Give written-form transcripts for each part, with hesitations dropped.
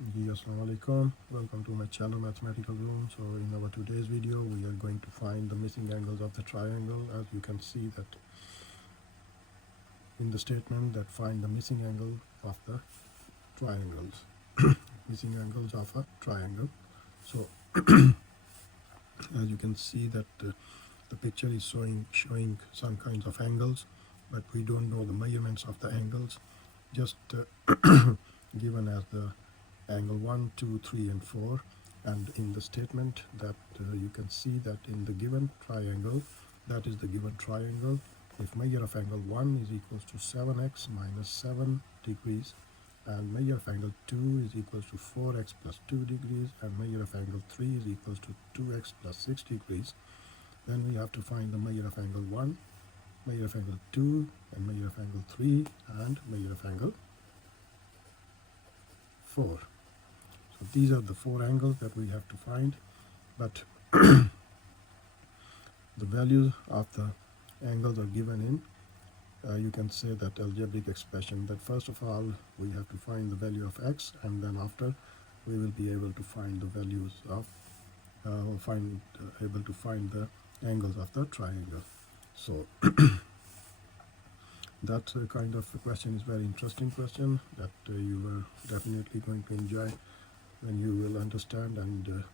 Assalamu alaikum. Welcome to my channel Mathematical Room. So in our today's video we are going to find the missing angles of the triangle. As you can see that in the statement that find the missing angle of the triangles. Missing angles of a triangle. So as you can see that the picture is showing some kinds of angles, but we don't know the measurements of the angles, just given as the angle 1, 2, 3 and 4. And in the statement that you can see that in the given triangle, that is the given triangle, if measure of angle 1 is equals to 7x minus 7 degrees, and measure of angle 2 is equals to 4x plus 2 degrees, and measure of angle 3 is equals to 2x plus 6 degrees, then we have to find the measure of angle 1, measure of angle 2, and measure of angle 3, and measure of angle 4. So these are the four angles that we have to find, but the values of the angles are given in you can say that algebraic expression, that first of all we have to find the value of x, and then after we will be able to find the values of able to find the angles of the triangle. So that kind of question is very interesting question that you are definitely going to enjoy when you will understand and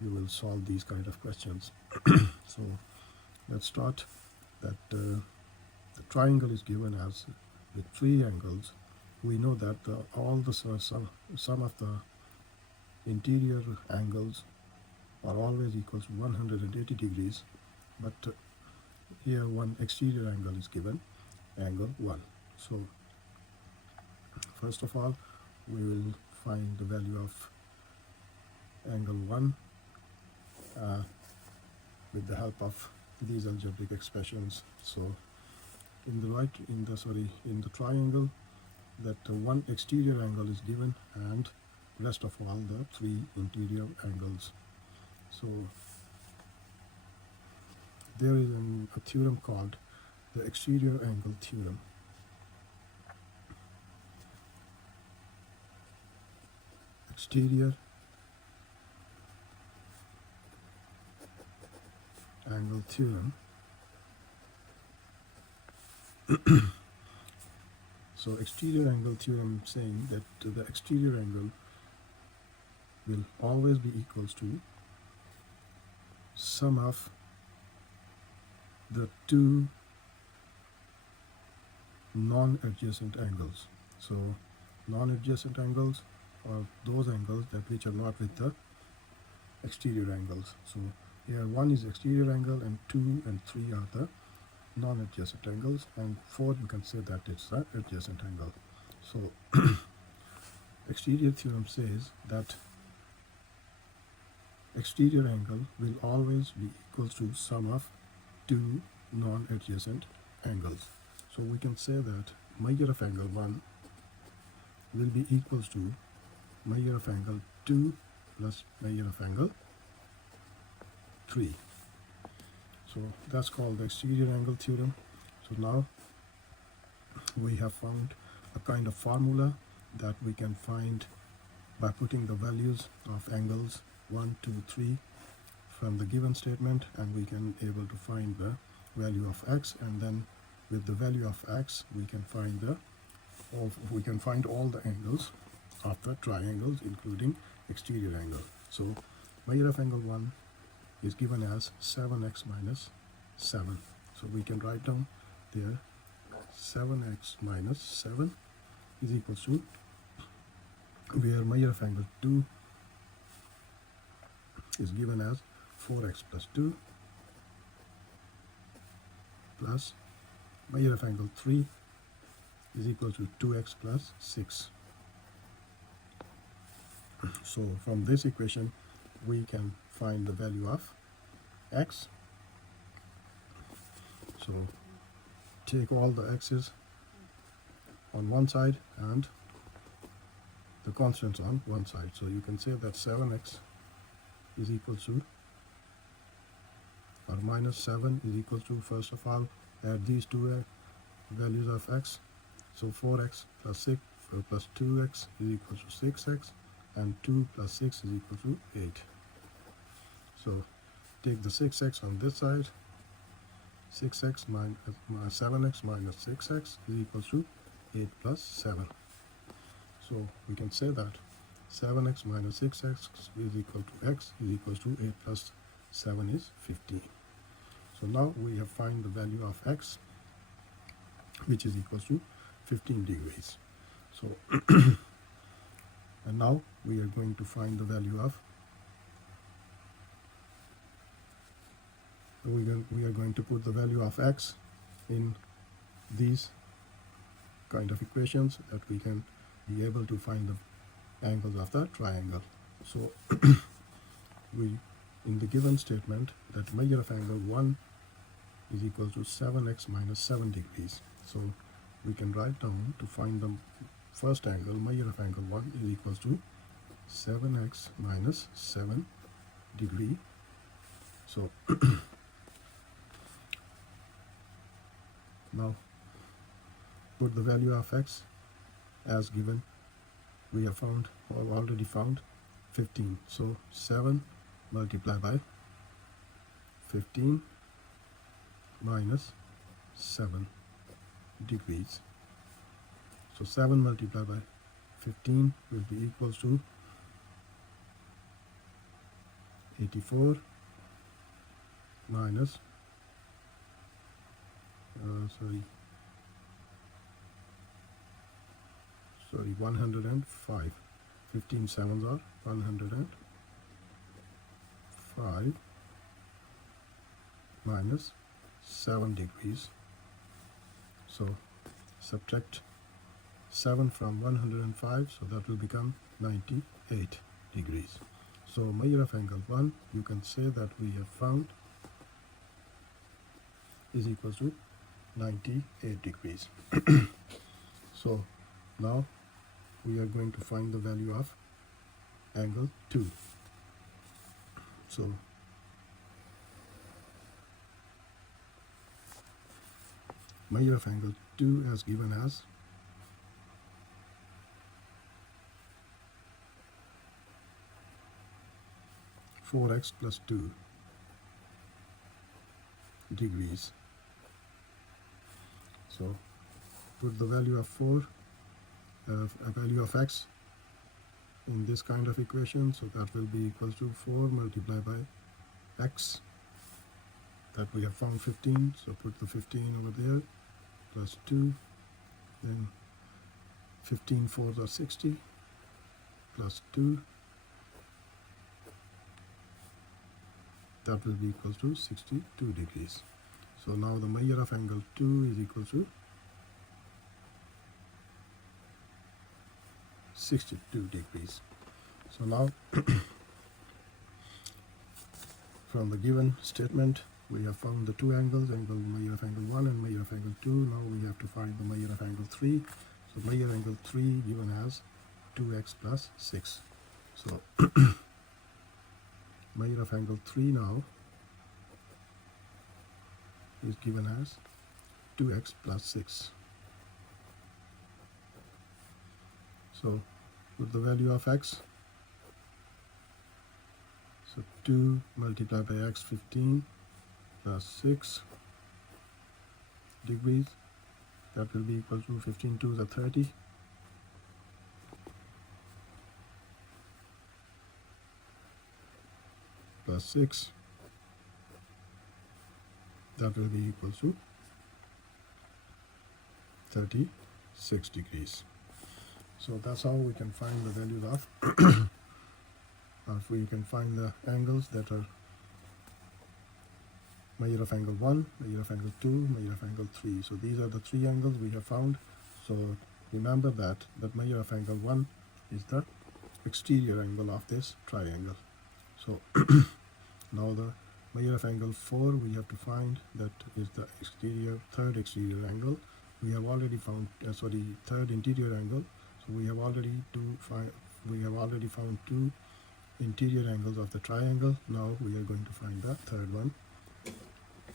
you will solve these kind of questions. So let's start. That the triangle is given as with three angles. We know that all the sum of the interior angles are always equals to 180 degrees, but here one exterior angle is given, angle 1. So first of all we will find the value of angle 1 with the help of these algebraic expressions. So in the triangle, that one exterior angle is given and rest of all the three interior angles. So there is a theorem called the exterior angle theorem. Exterior angle theorem. So exterior angle theorem saying that the exterior angle will always be equals to sum of the two non-adjacent angles. So non-adjacent angles are those angles that which are not with the exterior angles. So here 1 is exterior angle and 2 and 3 are the non-adjacent angles, and 4 you can say that it's an adjacent angle. So exterior theorem says that exterior angle will always be equal to sum of two non-adjacent angles. So we can say that measure of angle 1 will be equals to measure of angle 2 plus measure of angle 3. So that's called the exterior angle theorem. So now we have found a kind of formula that we can find by putting the values of angles 1, 2, 3 from the given statement, and we can able to find the value of x, and then with the value of x we can find all the angles of the triangles including exterior angle. So measure of angle 1 is given as 7x minus 7. So we can write down there 7x minus 7 is equals to, where measure of angle 2 is given as 4x plus 2 plus measure of angle 3 is equal to 2x plus 6. So from this equation we can find the value of x. So take all the x's on one side and the constants on one side. So you can say that 7x is equal to, or minus 7 is equal to, first of all add these two values of x. So 4x plus 6 plus 2x is equal to 6x, and 2 plus 6 is equal to 8. So take the 6x on this side. 6x minus 7x minus 6x is equal to 8 plus 7. So we can say that 7x minus 6x is equal to x is equals to 8 plus 7 is 15. So now we have found the value of x, which is equal to 15 degrees. So and now we are going to find the value of we are going to put the value of x in these kind of equations that we can be able to find the angles of the triangle. So we, in the given statement, that measure of angle 1 is equal to 7x minus 7 degrees. So we can write down, to find the first angle, measure of angle 1 is equal to 7x minus 7 degree. So now put the value of x as given. We have found, or already found, 15. So 7 multiplied by 15 minus 7 degrees. So 7 multiplied by 15 will be equals to 84 minus 105. 15 sevens are 105 minus 7 degrees. So subtract 7 from 105, so that will become 98 degrees. So measure of angle 1, you can say that we have found, is equal to 98 degrees. So now we are going to find the value of angle 2. So measure of angle 2 as given as 4x plus 2 degrees. So put the value of 4, a value of x in this kind of equation, so that will be equal to 4 multiplied by x, that we have found 15, so put the 15 over there, plus 2, then 15 fours are 60, plus 2, that will be equal to 62 degrees. So now the measure of angle 2 is equal to 62 degrees. So now from the given statement, we have found the two angles, measure of angle 1 and measure of angle 2. Now we have to find the measure of angle 3. So measure angle 3 given as 2x plus 6. So measure of angle 3 now is given as 2x plus 6. So put the value of x. So 2 multiplied by x, 15, plus 6 degrees. That will be equal to 15 2s are 30. Plus 6. That will be equal to 36 degrees. So that's how we can find the values of we can find the angles that are measure of angle 1, measure of angle 2, measure of angle 3. So these are the three angles we have found. So remember that measure of angle 1 is the exterior angle of this triangle. So now the measure of angle 4 we have to find, that is the third exterior angle. We have already found third interior angle. So we have already found two interior angles of the triangle. Now we are going to find the third one.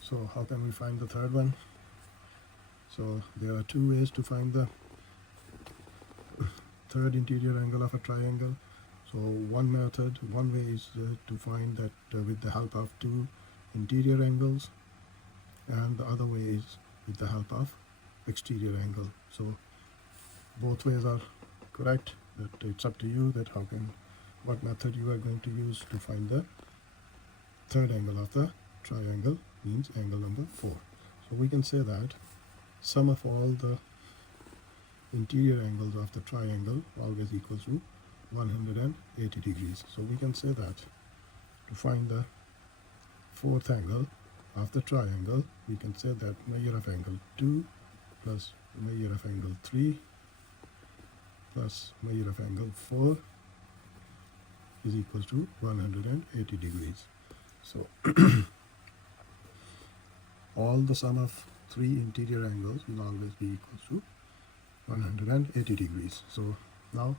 So how can we find the third one? So there are two ways to find the third interior angle of a triangle. So one way is to find that with the help of two interior angles, and the other way is with the help of exterior angle. So both ways are correct, but it's up to you that what method you are going to use to find the third angle of the triangle, means angle number 4. So we can say that sum of all the interior angles of the triangle always equals to 180 degrees. So we can say that to find the fourth angle of the triangle, we can say that measure of angle 2 plus measure of angle 3 plus measure of angle 4 is equals to 180 degrees. So all the sum of three interior angles will always be equal to 180 degrees. So now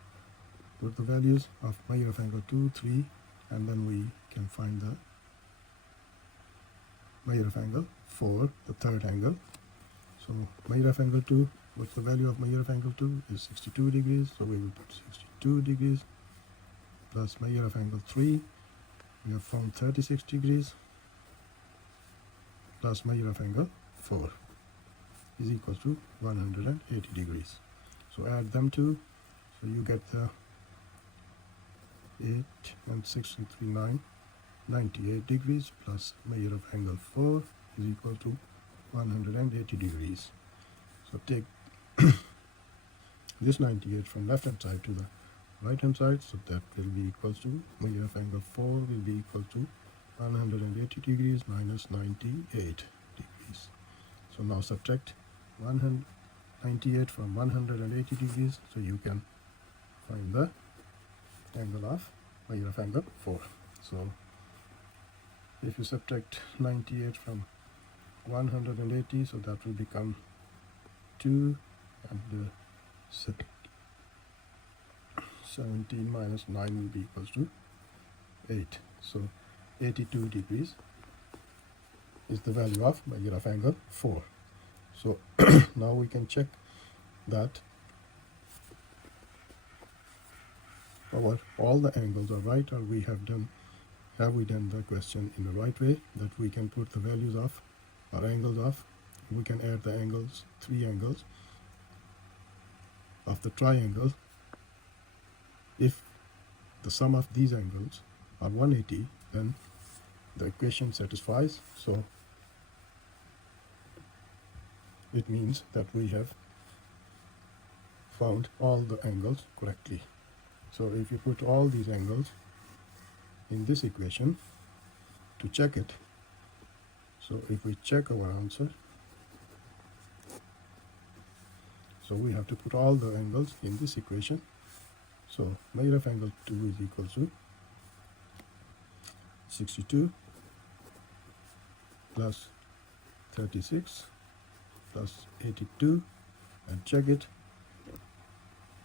put the values of measure of angle 2, 3, and then we can find the measure of angle 4, the third angle. So measure of angle 2, what's the value of measure of angle 2 is 62 degrees, so we will put 62 degrees plus measure of angle 3, we have found 36 degrees plus measure of angle 4 is equal to 180 degrees. So add them two, so you get the 8 and 6 and 3, 9, 98 degrees plus measure of angle 4 is equal to 180 degrees. So take this 98 from left hand side to the right hand side, so that will be equal to measure of angle 4 will be equal to 180 degrees minus 98 degrees. So now subtract 198 from 180 degrees, so you can find the angle of measure of angle 4. So if you subtract 98 from 180, so that will become 2, and 17 minus 9 will be equals to 8. So 82 degrees is the value of measure of angle 4. So now we can check that all the angles are right, or have we done the question in the right way, that we can put the values of or angles of, we can add the angles, three angles of the triangle. If the sum of these angles are 180, then the equation satisfies. So it means that we have found all the angles correctly. So if you put all these angles in this equation to check it, so if we check our answer, so we have to put all the angles in this equation. So measure of angle 2 is equal to 62 plus 36 plus 82, and check it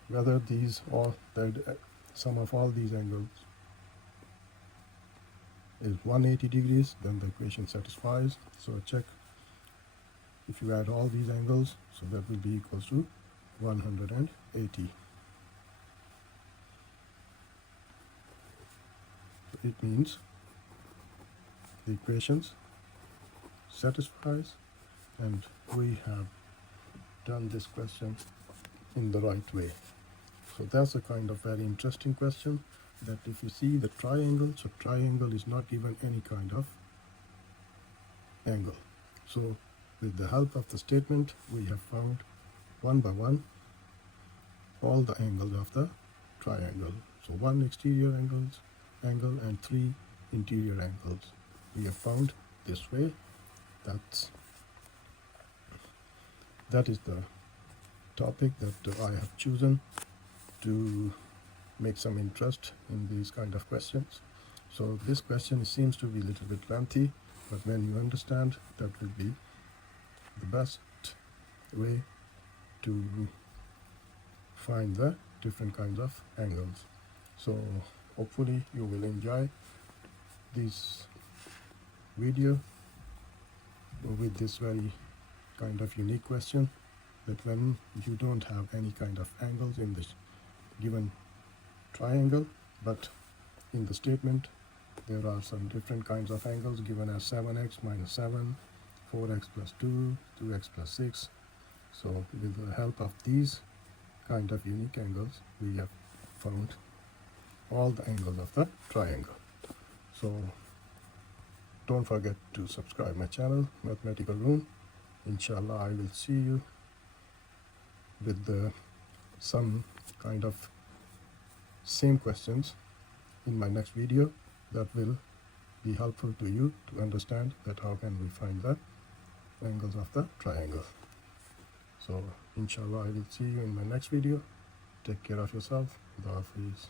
whether these or the sum of all these angles is 180 degrees, then the equation satisfies. So check if you add all these angles, so that will be equal to 180. It means the equations satisfies, and we have done this question in the right way. So that's a kind of very interesting question, that if you see the triangle, so triangle is not given any kind of angle. So with the help of the statement, we have found one by one all the angles of the triangle. So one exterior angle and three interior angles we have found this way. That is the topic that I have chosen to make some interest in these kind of questions. So this question seems to be a little bit lengthy, but when you understand, that will be the best way to find the different kinds of angles. So hopefully you will enjoy this video with this very kind of unique question, that when you don't have any kind of angles in this given triangle, but in the statement there are some different kinds of angles given as 7x minus 7, 4x plus 2, 2x plus 6. So with the help of these kind of unique angles, we have found all the angles of the triangle. So don't forget to subscribe my channel, Mathematical Room. Inshallah, I will see you with some kind of same questions in my next video that will be helpful to you to understand that how can we find the angles of the triangle. So inshallah, I will see you in my next video. Take care of yourself. Khudafis.